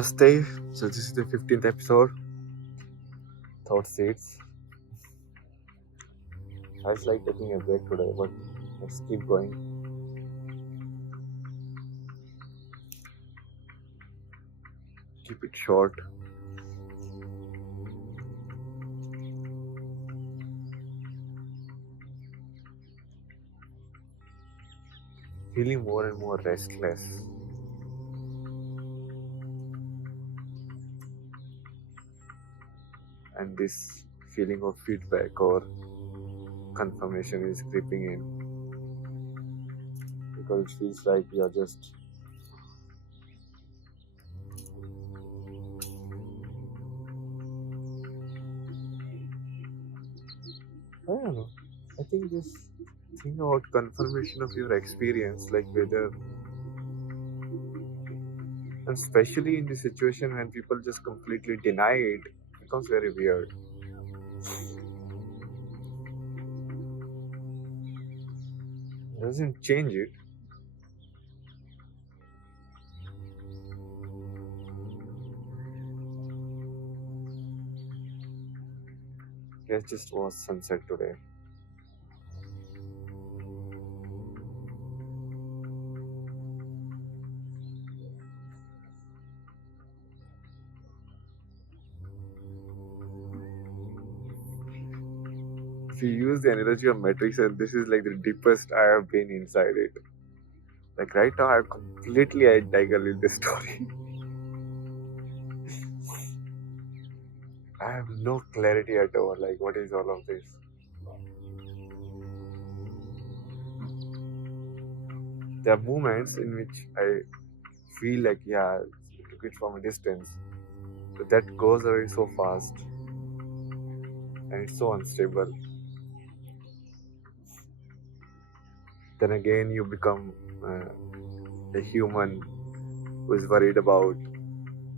Namaste. So this is the 15th episode. ThoughtSeeds. I was like taking a break today, but let's keep going. Keep it short. Feeling more and more restless. And this feeling of feedback or confirmation is creeping in. Because it feels like we are just I don't know. I think this thing about confirmation of your experience, like whether, and especially in the situation when people just completely deny it, becomes very weird. It doesn't change it. It just was sunset today. If you use the energy of metrics, and this is like the deepest I have been inside it. Like right now, I'm completely entangled in this story. I have no clarity at all. Like, what is all of this? There are moments in which I feel like, yeah, I took it from a distance, but that goes away so fast, and it's so unstable. Then again, you become a human who is worried about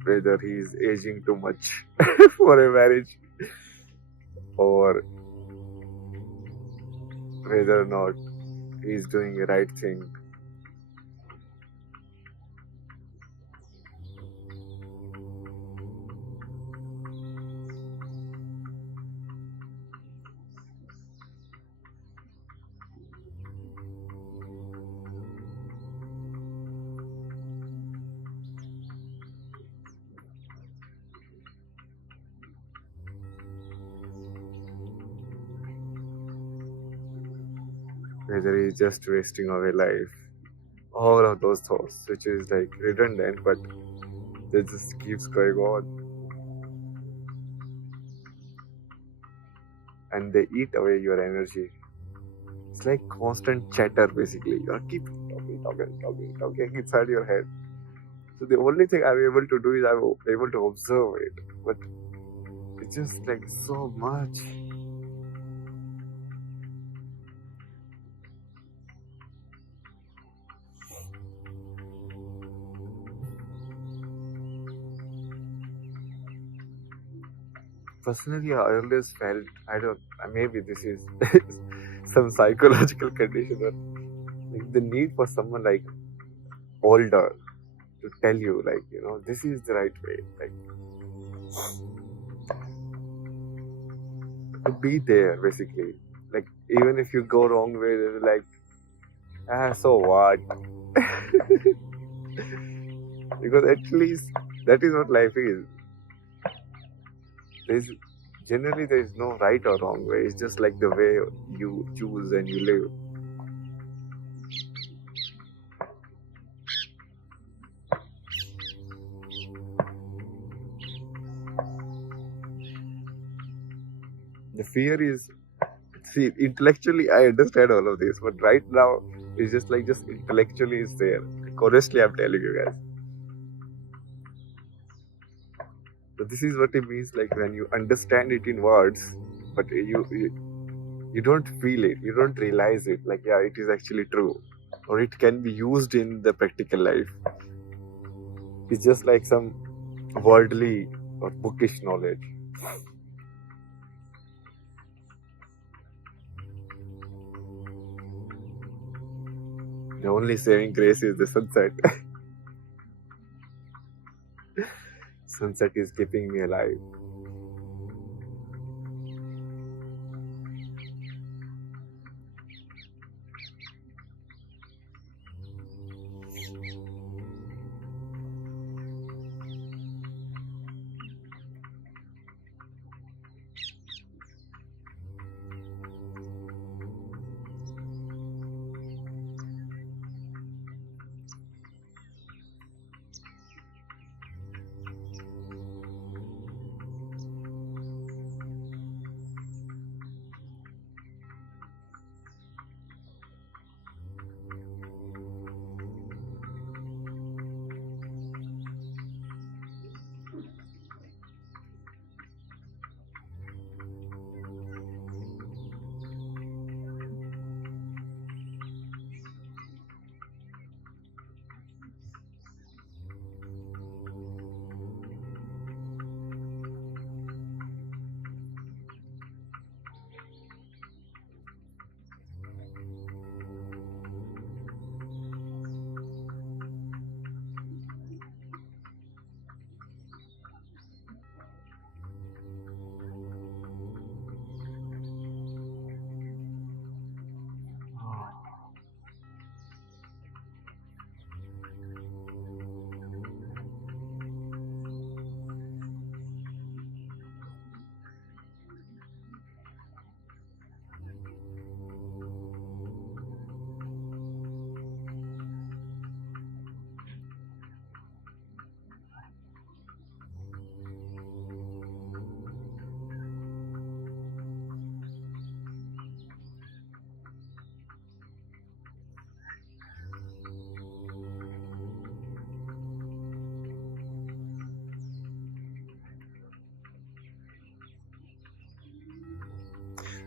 whether he is aging too much for a marriage or whether or not he is doing the right thing. Whether he is just wasting away life. All of those thoughts, which is like redundant, but it just keeps going on. And they eat away your energy. It's like constant chatter basically. You keep talking inside your head. So the only thing I'm able to do is I'm able to observe it. But it's just like so much. Personally, I always felt, maybe this is some psychological condition, or like the need for someone like older to tell you, like, this is the right way, like to be there basically. Like, even if you go wrong way, they're like, so what? Because at least that is what life is. Generally there is no right or wrong way. It's just like the way you choose and you live. The fear is, see, intellectually I understand all of this, but right now it's just intellectually is there. Like, honestly, I'm telling you guys. So this is what it means, like when you understand it in words, but you don't feel it, you don't realize it, like, yeah, it is actually true, or it can be used in the practical life. It's just like some worldly or bookish knowledge. The only saving grace is the sunset. sunset is keeping me alive.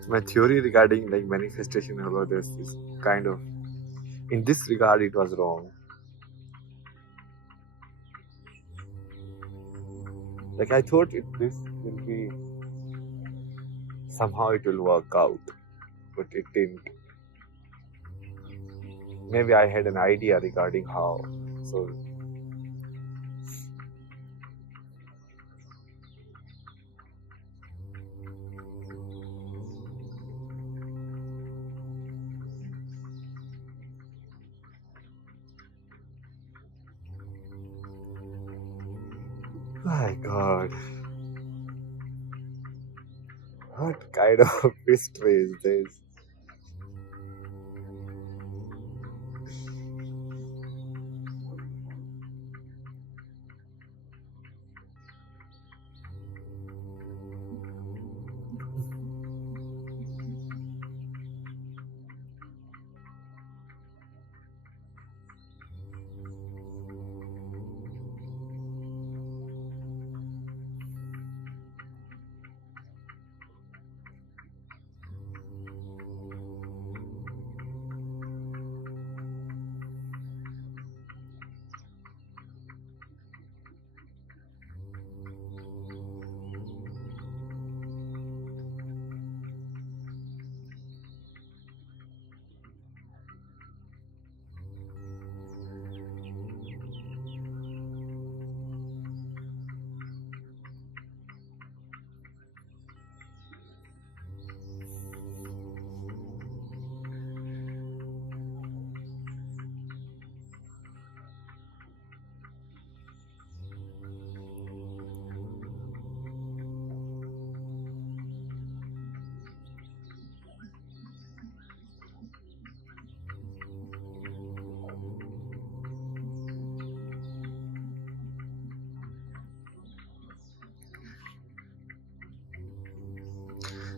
My theory regarding like manifestation and all of this is kind of, in this regard, it was wrong. Like I thought this will be, somehow it will work out, but it didn't. Maybe I had an idea regarding how. So my God, what kind of mystery is this?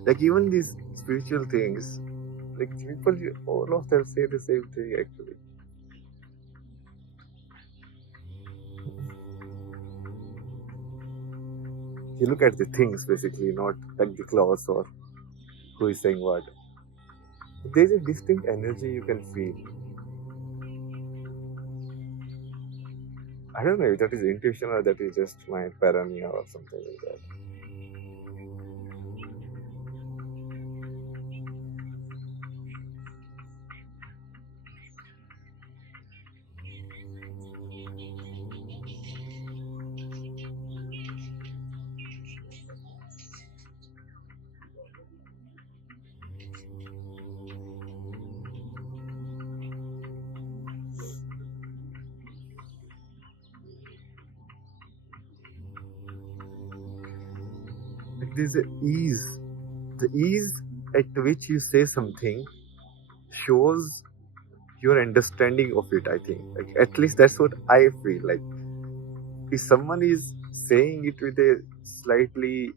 Like even these spiritual things, like people, all of them say the same thing actually. You look at the things basically, not like the clothes or who is saying what. There's a distinct energy you can feel. I don't know if that is intuition or that is just my paranoia or something like that. there's a ease. The ease at which you say something shows your understanding of it, I think. Like, at least that's what I feel. Like, if someone is saying it with a slightly,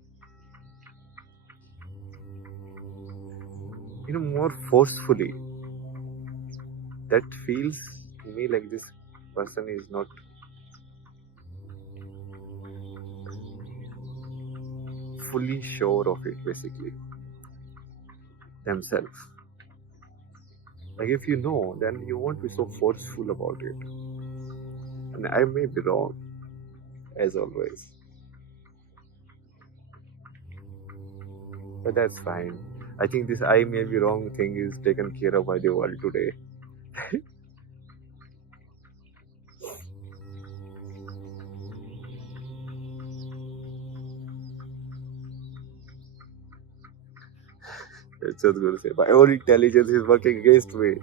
more forcefully, that feels to me like this person is not fully sure of it, basically, themselves. Like, if you know, then you won't be so forceful about it. And I may be wrong, as always. But that's fine. I think this I may be wrong thing is taken care of by the world today. It's just going to say, my own intelligence is working against me.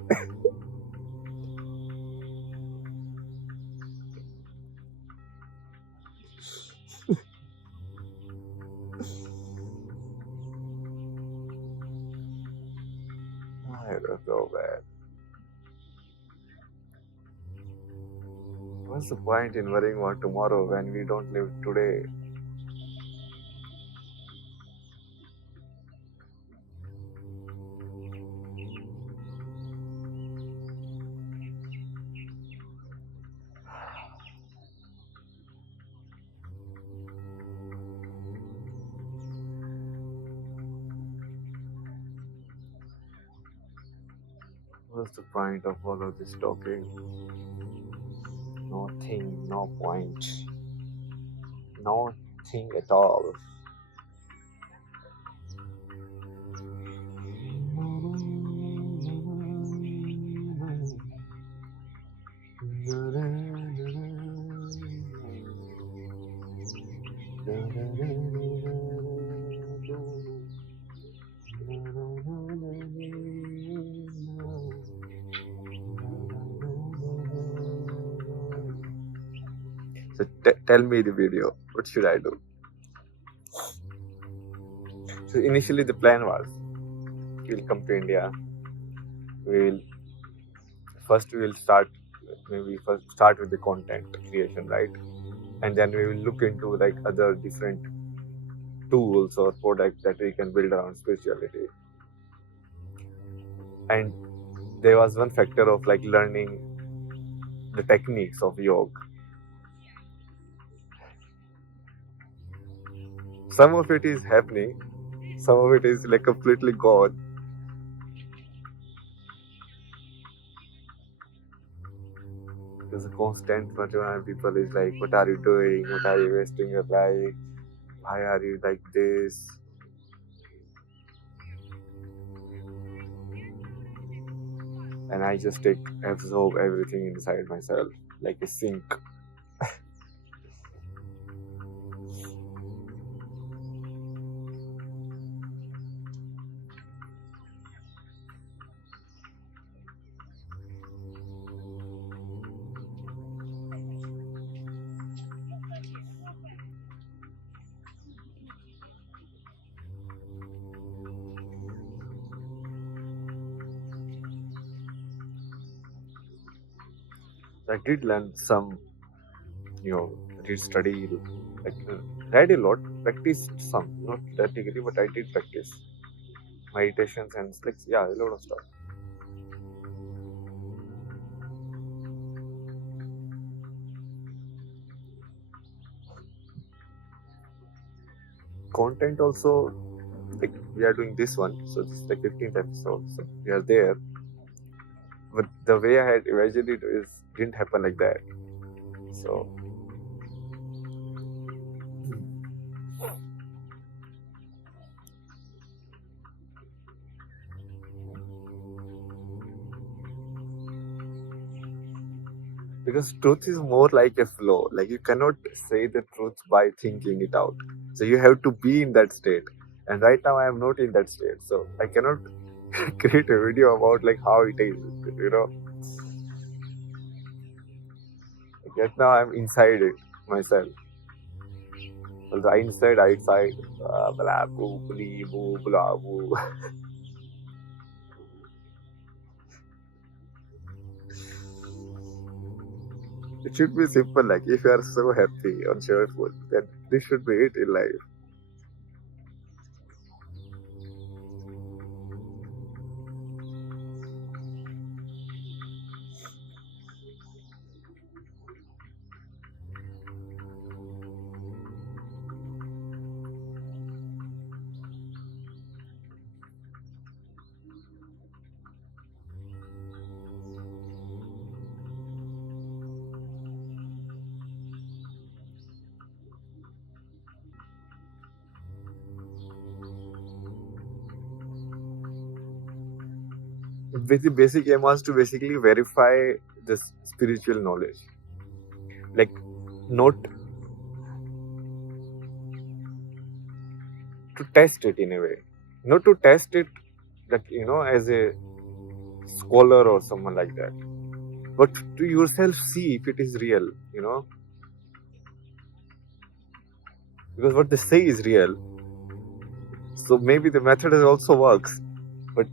I don't know, man. What's the point in worrying about tomorrow when we don't live today? What's the point of all of this talking? Nothing, no point. Nothing at all. So tell me the video. What should I do? So initially the plan was, we'll come to India. We will start with the content creation, right? And then we will look into like other different tools or products that we can build around spirituality. And there was one factor of like learning the techniques of yoga. Some of it is happening, some of it is like completely gone. There's a constant pressure, people is like, what are you doing? What are you wasting your life? Why are you like this? And I just absorb everything inside myself like a sink. I did learn some, I did study, like read a lot, practiced some, not that degree, but I did practice meditations and like, a lot of stuff. Content also, like we are doing this one, so this is the 15th episode, so we are there. But the way I had imagined it didn't happen like that. So because truth is more like a flow. Like you cannot say the truth by thinking it out. So you have to be in that state. And right now I am not in that state. So I cannot create a video about like how it is, Yet now I'm inside it myself. Well, the inside, outside, blah, boo, blee, boo, blah, boo. It should be simple, like if you are so happy or joyful, then this should be it in life. Basic aim was to basically verify this spiritual knowledge, like not to test it in a way, not to test it, like as a scholar or someone like that, but to yourself see if it is real, because what they say is real. So maybe the method also works, but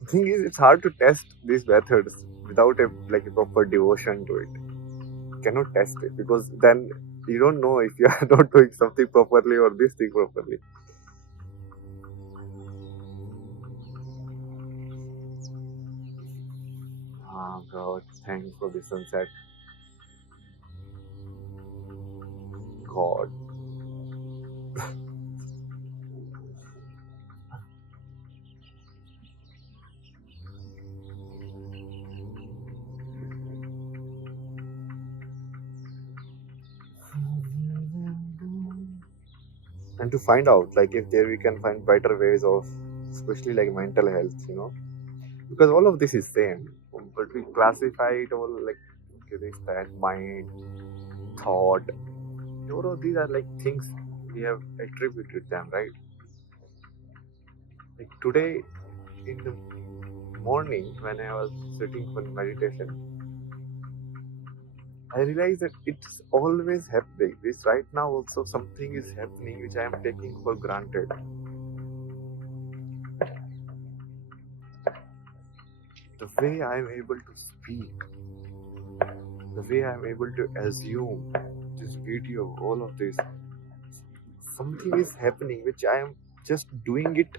the thing is, it's hard to test these methods without a proper devotion to it. You cannot test it because then you don't know if you are not doing something properly or this thing properly. Oh God, thanks for the sunset. God. And to find out, if there we can find better ways of, especially mental health, because all of this is same, but we classify it all this, that, mind, thought. All of these are things we have attributed them, right? Like today in the morning when I was sitting for meditation, I realized that it's always happening. This right now also something is happening which I am taking for granted. The way I am able to speak, the way I am able to assume this video, all of this, something is happening which I am just doing it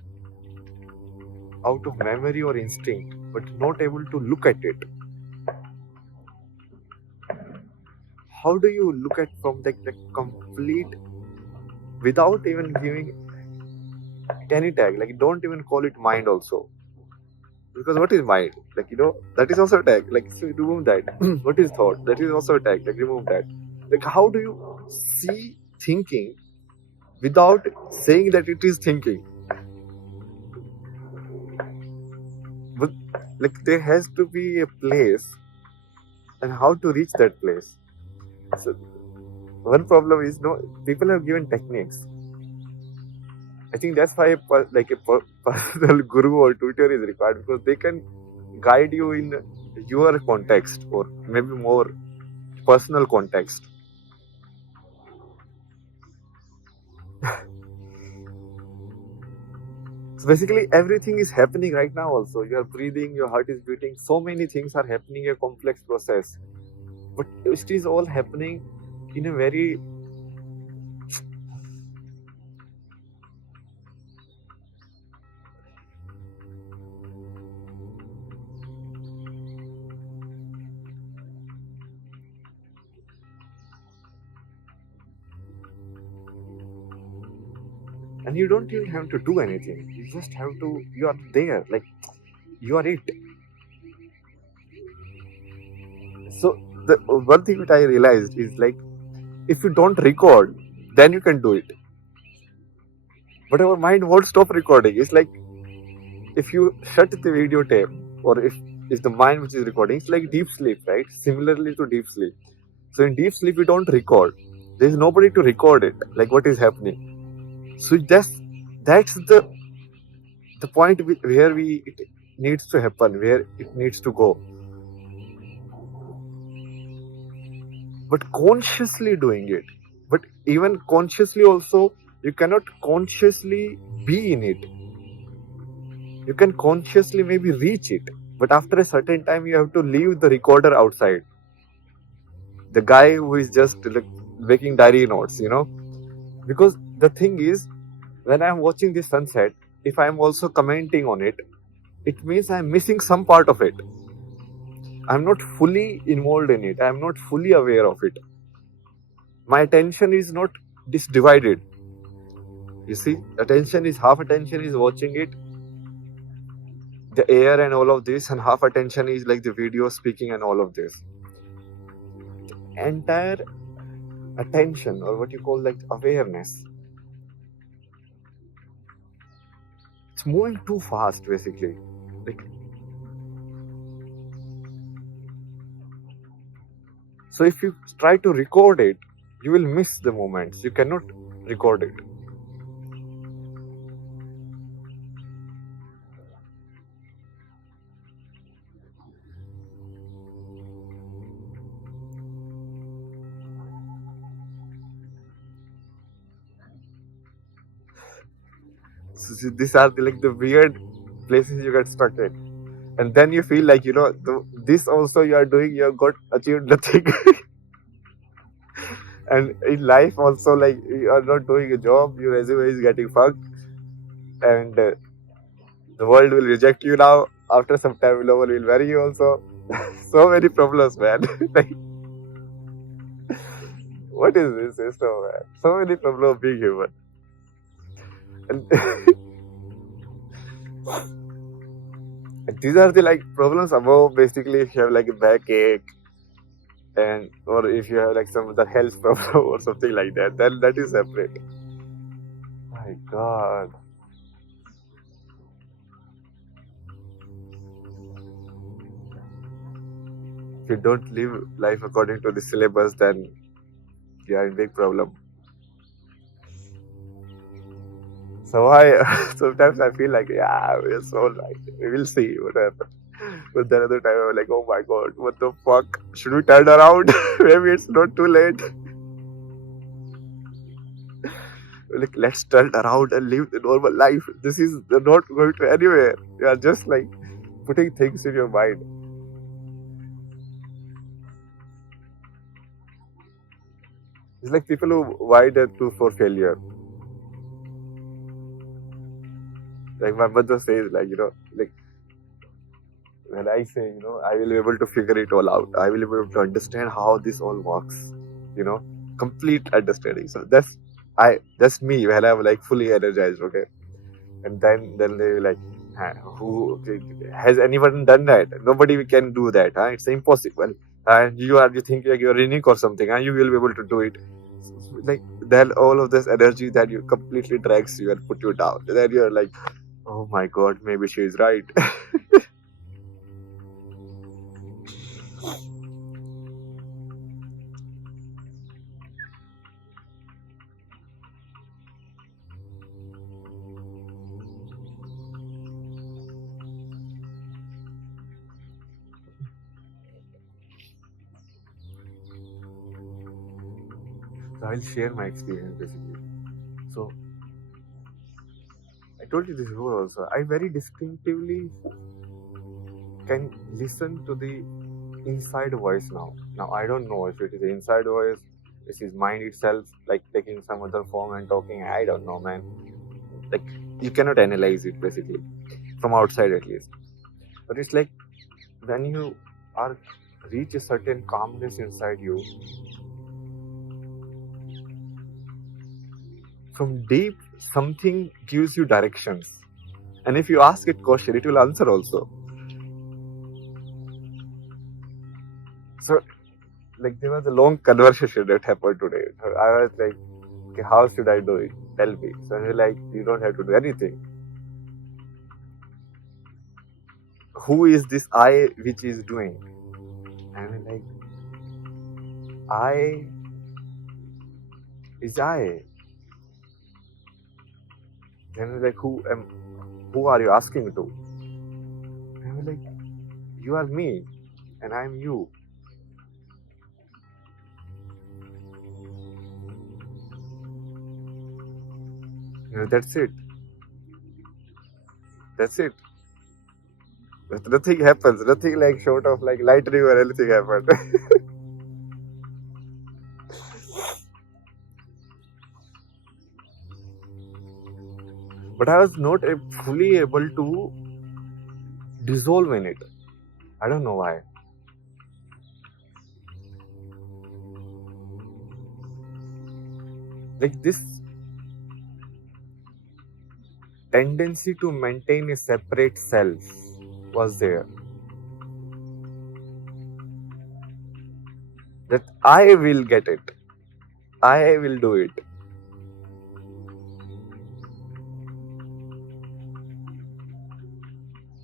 out of memory or instinct, but not able to look at it. How do you look at from the complete, without even giving any tag? Don't even call it mind also, because what is mind? That is also a tag. So remove that. What is thought? That is also a tag. Remove that. How do you see thinking without saying that it is thinking? But there has to be a place, and how to reach that place. So one problem is people have given techniques. I think that's why a personal guru or tutor is required, because they can guide you in your context or maybe more personal context. So basically everything is happening right now also. You are breathing, your heart is beating, so many things are happening, a complex process. But it is all happening in a very and you don't even have to do anything. You just have to, you are there, you are it. So the one thing that I realized is if you don't record, then you can do it. But our mind won't stop recording. It's if you shut the video tape, or if it's the mind which is recording, it's like deep sleep, right? Similarly to deep sleep. So in deep sleep, we don't record. There is nobody to record it, what is happening. So that's the point where it needs to happen, where it needs to go. But consciously doing it, But even consciously also, you cannot consciously be in it. You can consciously maybe reach it, but after a certain time you have to leave the recorder outside. The guy who is just like making diary notes, because the thing is, when I'm watching the sunset, if I'm also commenting on it, it means I'm missing some part of it. I'm not fully involved in it. I'm not fully aware of it. My attention is not divided. You see, attention is half attention is watching it, the air and all of this, and half attention is like the video speaking and all of this. Entire attention, or what you call like awareness, it's moving too fast basically. Like, so if you try to record it, you will miss the moments. You cannot record it. So these are the weird places you get stuck in, and then you feel like this also you are doing, you have got achieved nothing. And in life also, like, you are not doing a job, your resume is getting fucked, and the world will reject you now. After some time, no one will marry you also. So many problems, man. Like, what is this system, man? So many problems of being human. And and these are the like problems above. Basically, if you have like a backache, and or if you have like some other health problem or something like that, then that is separate. My God. If you don't live life according to the syllabus, then you are in big problem. So sometimes I feel like, yeah, we're so right. We will see what happens. But then other time I'm like, oh my God, what the fuck? Should we turn around? Maybe it's not too late. Like, let's turn around and live the normal life. This is not going to anywhere. You are just like putting things in your mind. It's like people who wired for failure. Like my mother says, like, like when I say, I will be able to figure it all out. I will be able to understand how this all works. Complete understanding. So that's me when I'm like fully energized, okay? And then they like, who has anyone done that? Nobody can do that. It's impossible. And you think like you're unique or something, and you will be able to do it. Like, then all of this energy that you completely drags you and put you down. Then you're like, oh my God, maybe she's right. So I'll share my experience basically. So I told you this before also. I very distinctively can listen to the inside voice now. Now I don't know if it is the inside voice, this is mind itself, like taking some other form and talking. I don't know, man. Like, you cannot analyze it basically, from outside at least. But it's like when you are reach a certain calmness inside you, from deep something gives you directions, and if you ask it question, it will answer also. So like, there was a long conversation that happened today. I was like, okay, how should I do it? Tell me. So he's like, you don't have to do anything. Who is this I which is doing? And I'm like, I is I. Then he's like, who are you asking to? And I'm like, you are me, and I'm you. That's it. That's it. Nothing happens. Nothing like short of like lightning or anything happened. But I was not fully able to dissolve in it. I don't know why. Like this tendency to maintain a separate self was there. That I will get it. I will do it.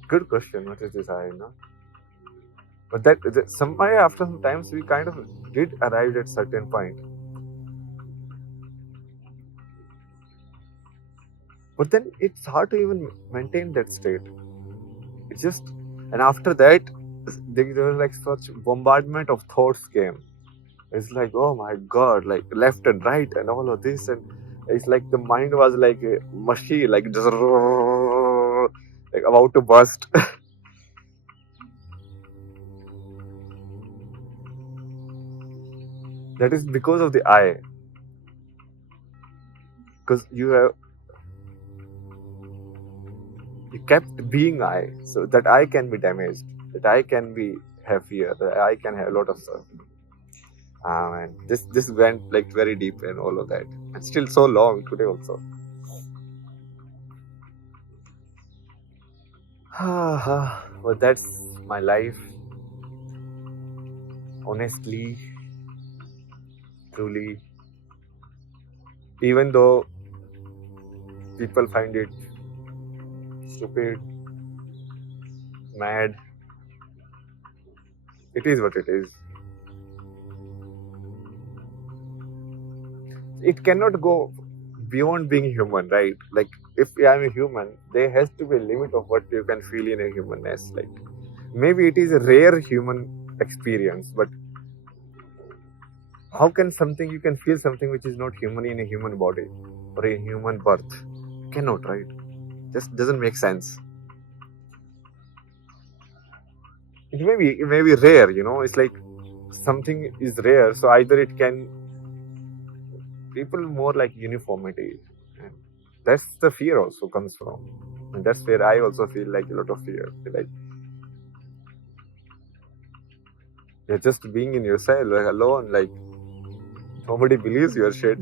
Good question. What is this I, But that somewhere after some times we kind of did arrive at certain point. But then it's hard to even maintain that state. It's just, and after that, there was like such bombardment of thoughts came. It's like, oh my God, like left and right and all of this. And it's like the mind was like a machine, like just like about to burst. That is because of the I. Because you kept being I, so that I can be damaged, that I can be heavier, that I can have a lot of stuff. And this went like very deep in all of that, and still so long today also. But that's my life. Honestly, truly, even though people find it stupid, mad, it is what it is. It cannot go beyond being human, right? Like if I'm a human, there has to be a limit of what you can feel in a humanness. Like maybe it is a rare human experience, but how can you can feel something which is not human in a human body or a human birth? Cannot, right? Just doesn't make sense. It may be rare, it's like something is rare, so either it can, people more like uniformity, and that's the fear also comes from, and that's where I also feel like a lot of fear, like you're just being in yourself, like alone, like nobody believes your shit.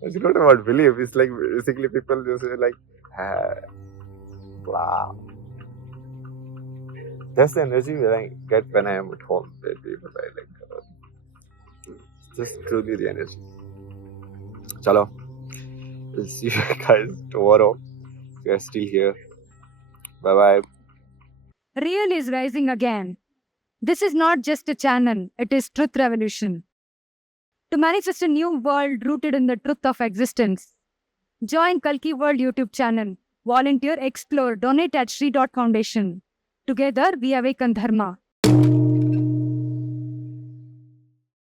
It's not about belief, it's like basically people just say like blah. That's the energy that I get when I am at home, baby. But I like just truly the energy. Chalo, we'll see you guys tomorrow. If you are still here. Bye bye. Real is rising again. This is not just a channel, it is truth revolution. To manifest a new world rooted in the truth of existence, join Kalki World YouTube channel. Volunteer, explore, donate at Shri Foundation. Together we awaken Dharma.